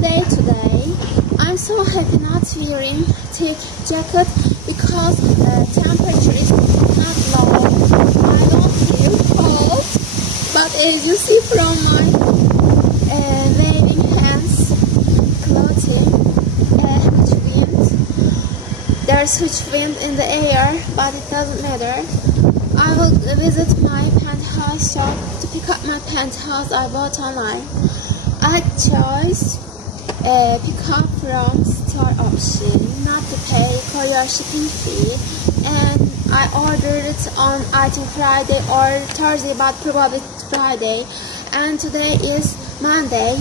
today. I'm so happy not wearing thick jacket because the temperature is not low. I don't feel cold, but as you see from my waving hands, clothing, huge wind. There's huge wind in the air, but it doesn't matter. I will visit my Pantyhose shop to pick up my pantyhose I bought online. I chose pick up from store option, not to pay courier shipping fee, and I ordered it on I think Friday or Thursday, but probably Friday, and today is Monday.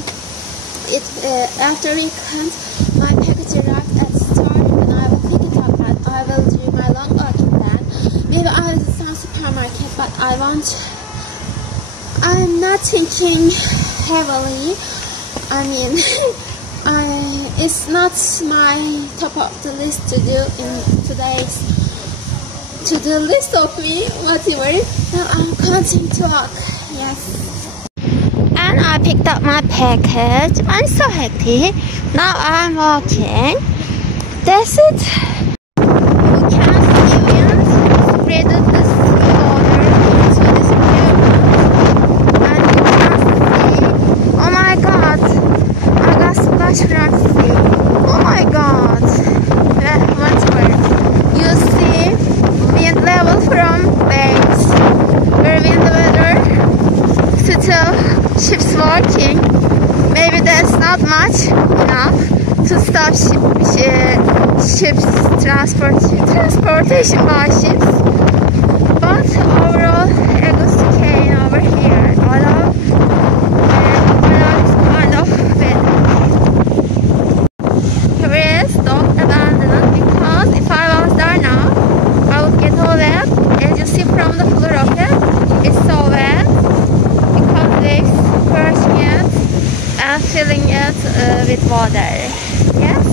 After weekend, my package arrived at the store and I will pick it up and I will do my long walking plan. Maybe I will do some supermarket, but I'm not thinking heavily. I mean, it's not my top of the list to do in today's to-do list of me, whatever. Now I'm continuing to walk. Yes. And I picked up my package. I'm so happy. Now I'm walking. That's it. You can see wind spread this water to this pavement. And you can see, oh my god, I got splashed from sea. Oh my god. Once more. You see wind level from waves. Very windy weather. Still ships working. Maybe that's not much enough to stop ships transportation by ships. But overall, a good cane over here. Although it's kind of wet. Here is dog abandoned because if I was there now, I would get all wet. As you see from the floor of it, it's so wet. Waves crushing it and filling it with water. Yes.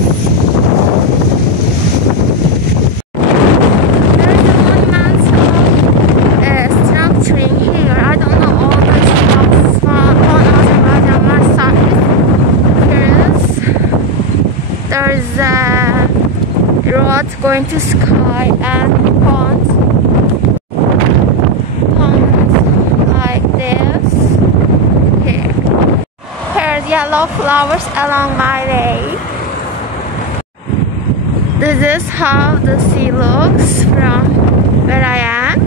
There is a monumental structure here. I don't know all the stuff on Azerbaijan side. There's a road going to sky and pond like this. Yellow flowers along my way. This is how the sea looks from where I am.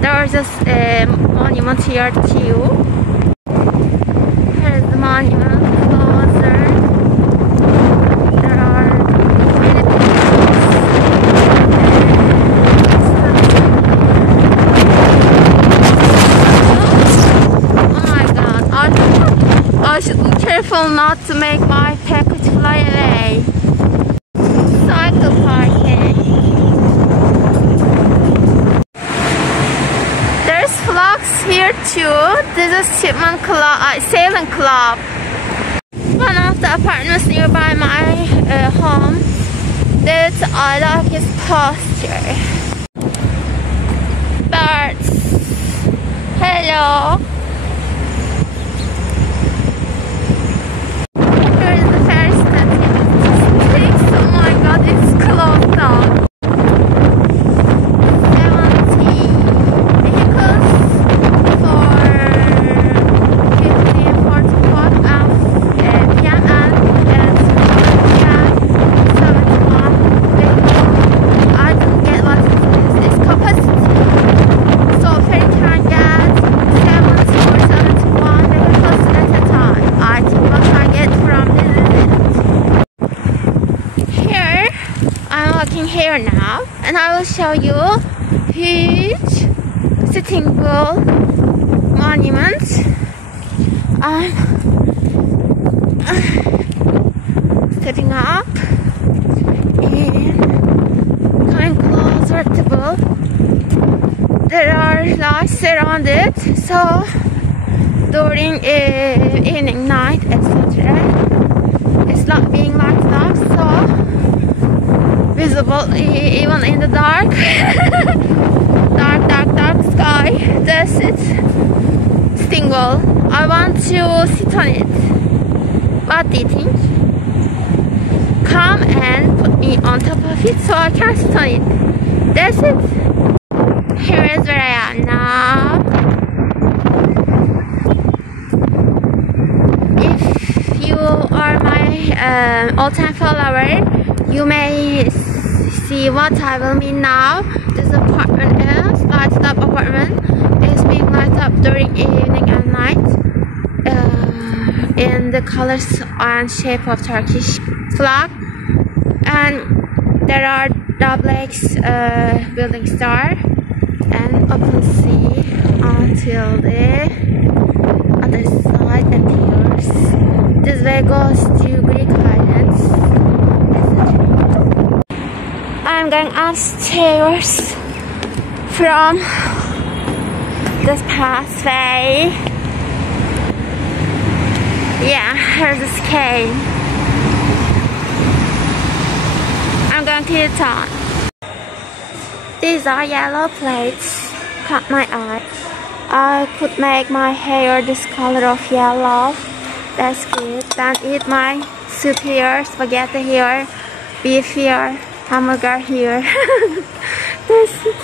There's a monument here too. Here's the monument closer. There are many I should be careful not to make my package fly away. Cycle parking. There's flags here too. This is Shipment Club, Sailing Club. One of the apartments nearby my home that I like is posture. Birds. Hello. It's closed down. 70 vehicles for 15:45 p.m. and at 71 vehicles. I don't get what it is. It's capacity. So ferry can get 70 or 71 vehicles at a time. I think what I get from this is it. I'm walking here now, and I will show you huge Sitting Bull monument. I'm stepping up and coming closer to the bull. There are lights around it, so during evening, night, etc., it's not being lighted up, so visible even in the dark. dark sky. That's it. Sitting Bull. I want to sit on it. What do you think? Come and put me on top of it so I can sit on it. That's it. Here is where I am now. If you are my all-time follower, you may see what I will mean now. This apartment is lighted up apartment. It's being lighted up during evening and night in the colors and shape of Turkish flag. And there are duplex buildings there and open sea until the other side appears. This way goes to Greek islands. I'm going upstairs from this pathway. Yeah, here's the scale. I'm going to the top. These are yellow plates. Caught my eye. I could make my hair this color of yellow. That's good. Then eat my soup here, spaghetti here, beef here, hamburger here. That's it.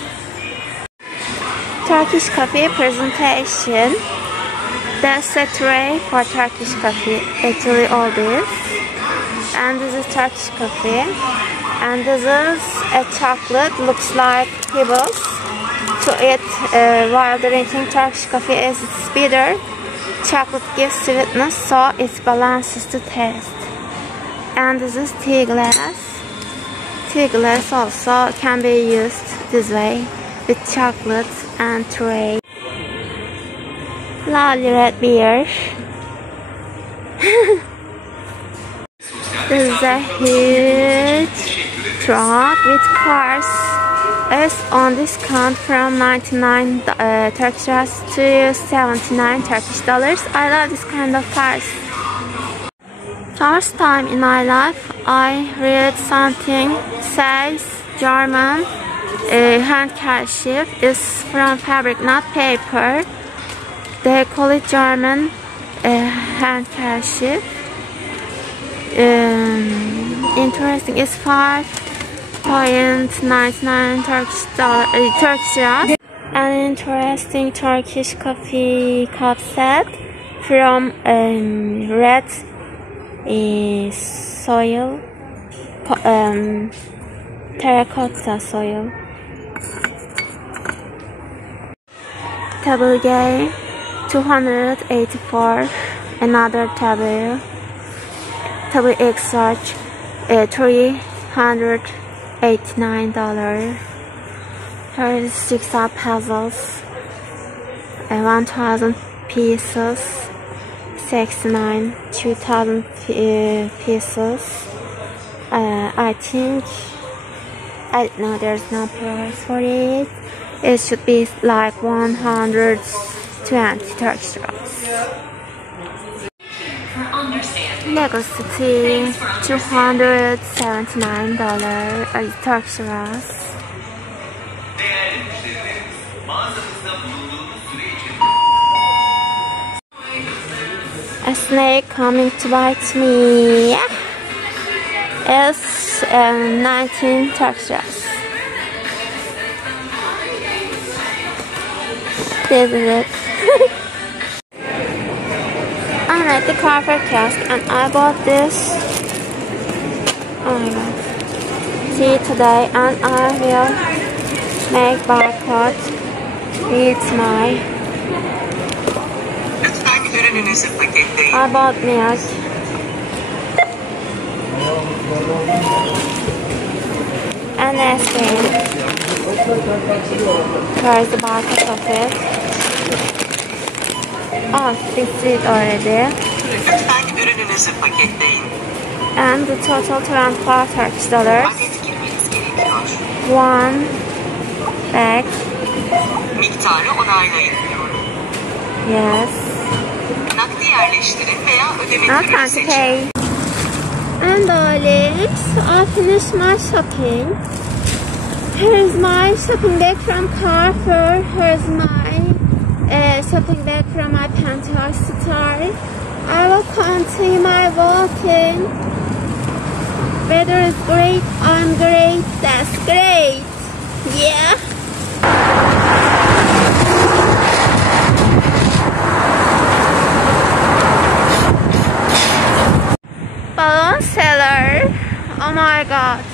Turkish coffee presentation. That's a tray for Turkish coffee. Actually all this. And this is Turkish coffee. And this is a chocolate. Looks like pebbles. To eat while drinking Turkish coffee is bitter. Chocolate gives sweetness, so it balances the taste. And this is tea glass. Tea glass also can be used this way with chocolate and tray. Lovely red beer. This is a huge truck with cars. It's on discount from 99 Turkish liras to 79 Turkish dollars. I love this kind of cars. First time in my life I read something says German handkerchief is from fabric, not paper. They call it German handkerchief. Interesting. It's 5.99 Turkish liras. An interesting Turkish coffee cup set from red soil, terracotta soil. Table game 284. Another table. Table exarch $389. Here is 6 puzzles. 1,000 pieces. 69, 2,000 pieces. I think no, there's no price for it. It should be like 120 Turkish liras. Lego City, $279 Turkish liras. A snake coming to bite me. It's 19 Turkish liras. This is it. I'm at the carpet kiosk and I bought this. Oh my god. Tea today, and I will make barcode with my. I bought milk. And ice cream. Here's the barcode of it. Oh, it's it already. And the total 24 Turkish dollars. One bag. Yes. Now time to pay. And darling, so I finished my shopping. Here's my shopping bag from Carrefour. Here's my shopping bag from my Pantyhoses store. I will continue my vlog watching. Weather is great. I'm great. That's great. Yeah. Balloon seller. Oh my god.